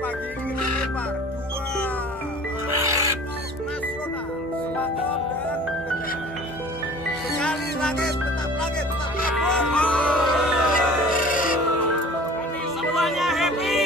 Pagi ini kita lempar dua nasional Semacom dan sekali langit tetap langit tetap Semuanya happy.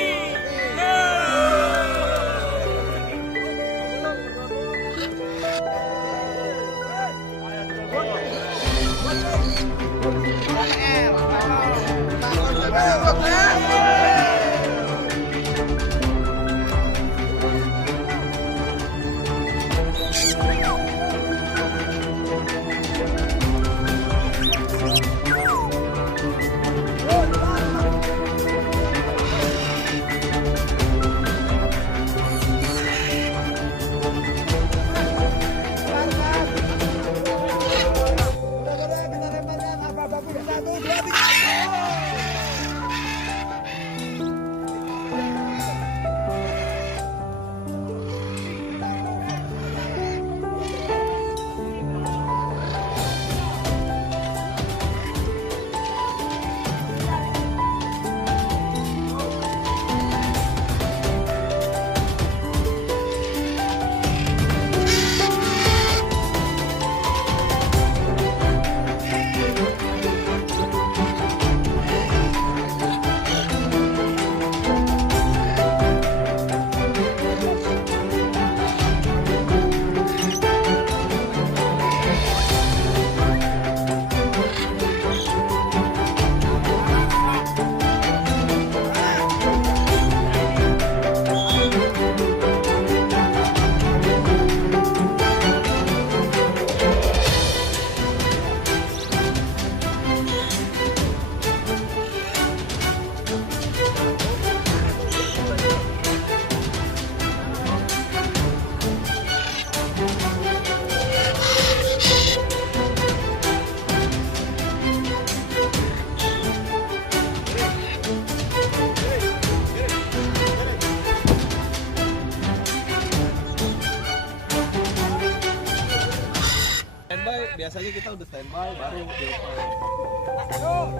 Biasanya kita udah standby baru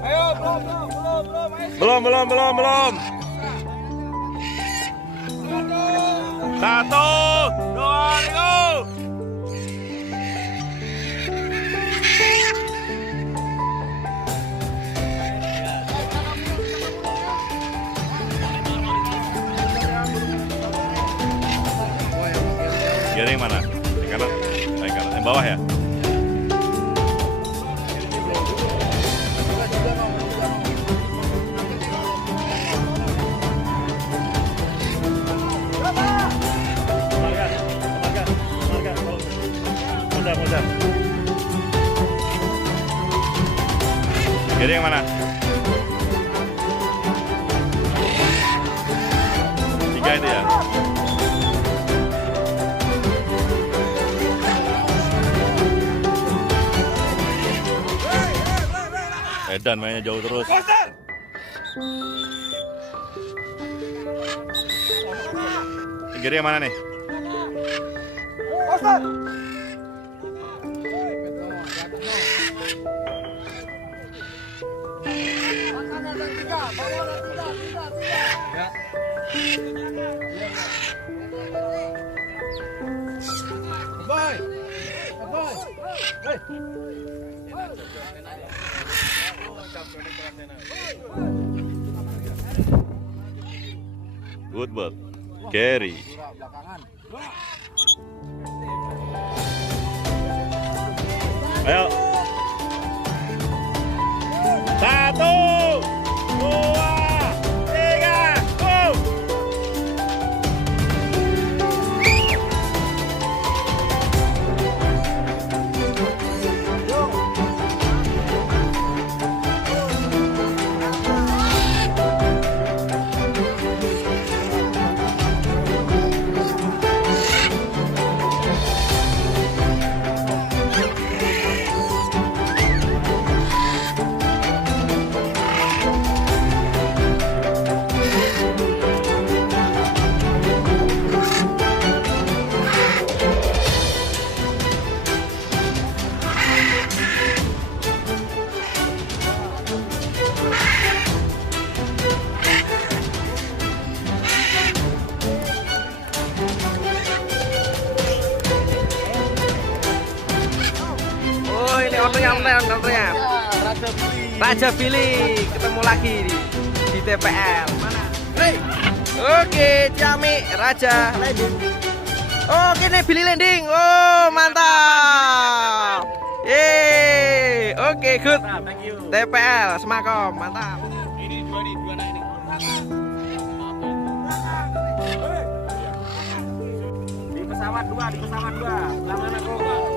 Ayo, Belum. 1, 2, 3. Giring mana? Di kanan. Yang bawah ya? Jadi yang mana? 3 itu ya? Edan mainnya jauh terus. Kiri yang mana nih? Good bird, carry. Ayo. 1, 2, 3, go! Noternya. Raja Billy ketemu lagi di TPL. Mana? Hey. Oke, Ciami Raja landing. Oke, nih Billy landing. Oh, mantap. Yeay. Oke, good. TPL Semacom, mantap. Ini dua naik nih. Di pesawat dua. Sebelah mana kok?